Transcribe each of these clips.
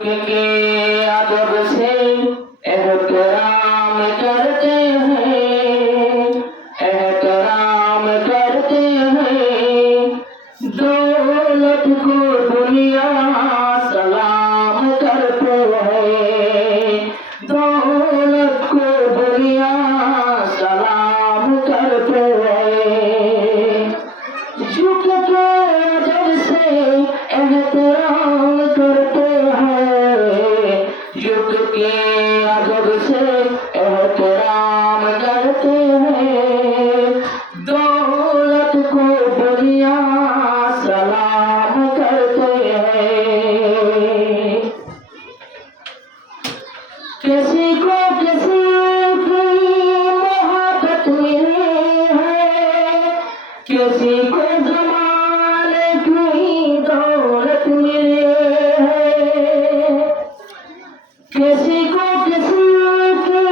के अदब से एहतराम करते हैं, एहतराम करते हैं। दौलत को दुनिया सलाम करते हैं, दौलत को दुनिया सलाम करते हैं। झुक के अदब से एहतराम करते हैं, झुक के अदब से एहतराम करते हैं। दौलत को दुनिया सलाम करते हैं। किसी को किसी की मोहब्बत मिली है, किसी को ज़माने की दौलत मिली है, किसी को किसी की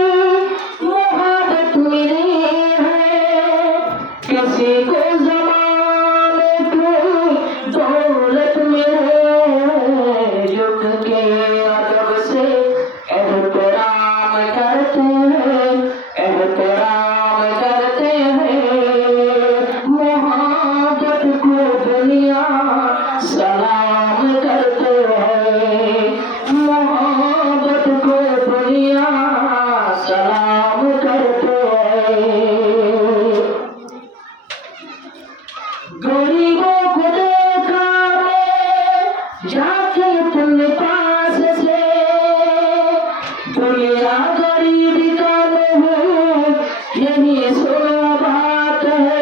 मोहब्बत मिली है, किसी को ज़माने की दौलत मिली है। झुक के अदब से एहतराम करते हैं, एहतराम करते हैं। मोहब्बत को दुनिया सलाम करते हैं, मोहब्बत को दुनिया सलाम करते हैं। गरीबों को देखा मैं जाके अपने पास से, दुनिया गरीबी का नहीं यही सुनो बात है।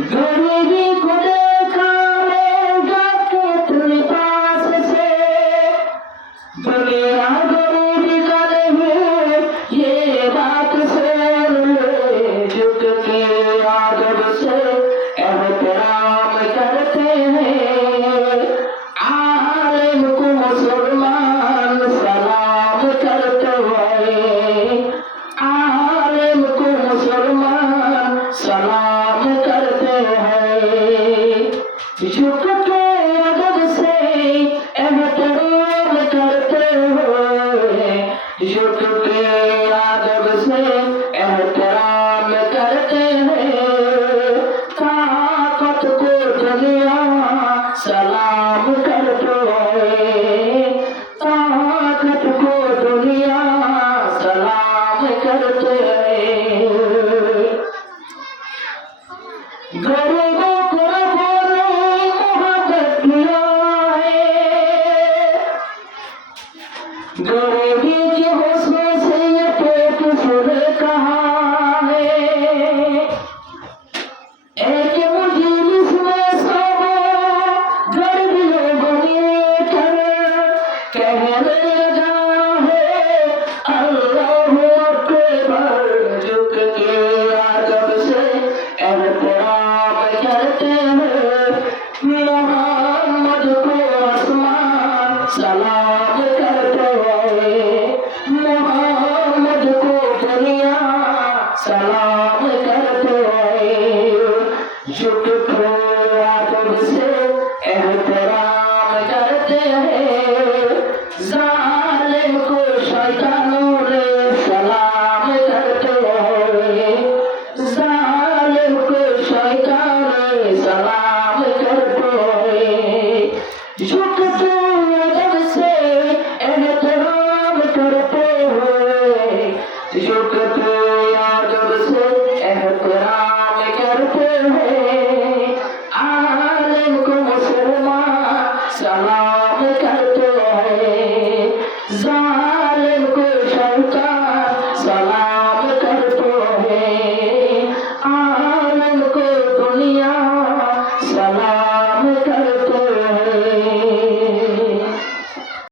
गरीबी को देखा मैं जाके अपने पास से, दुनिया गरीबी का नहीं ये बात सुन ले। झुक के अदब से एहतराम करते हैं। आलिम को मुसलमान सलाम करते हैं, आलिम को मुसलमान सलाम करते हैं। झुक के अदब से एहतराम करते हैं, झुक के अदब से एहतराम करते हैं। ताकत को दुनिया सलाम करते हैं, ताकत को दुनिया सलाम करते हैं। गरीबों को बोले मोहब्बत किया है, गरीबी के हुस्न से ये पेट फूले कहा है। एक मुजलिस में सब गरीब लोगों ने कहने लगा है अल्लाहु अकबर। झुक के अदब से एहतराम करते हैं। मोहम्मद को आसमान सलाम करते हैं, मोहम्मद को दुनिया सलाम करते हैं। झुक के अदब से एहतराम करते हैं। जालिम को शैतानों ने सलाम करते हैं, जालिम को शैतान ने सलाम करते हैं। झुक के अदब से एहतराम करते हैं, झुक के अदब से एहतराम करते हैं। आलिम को मुसलमान सलाम करते हैं,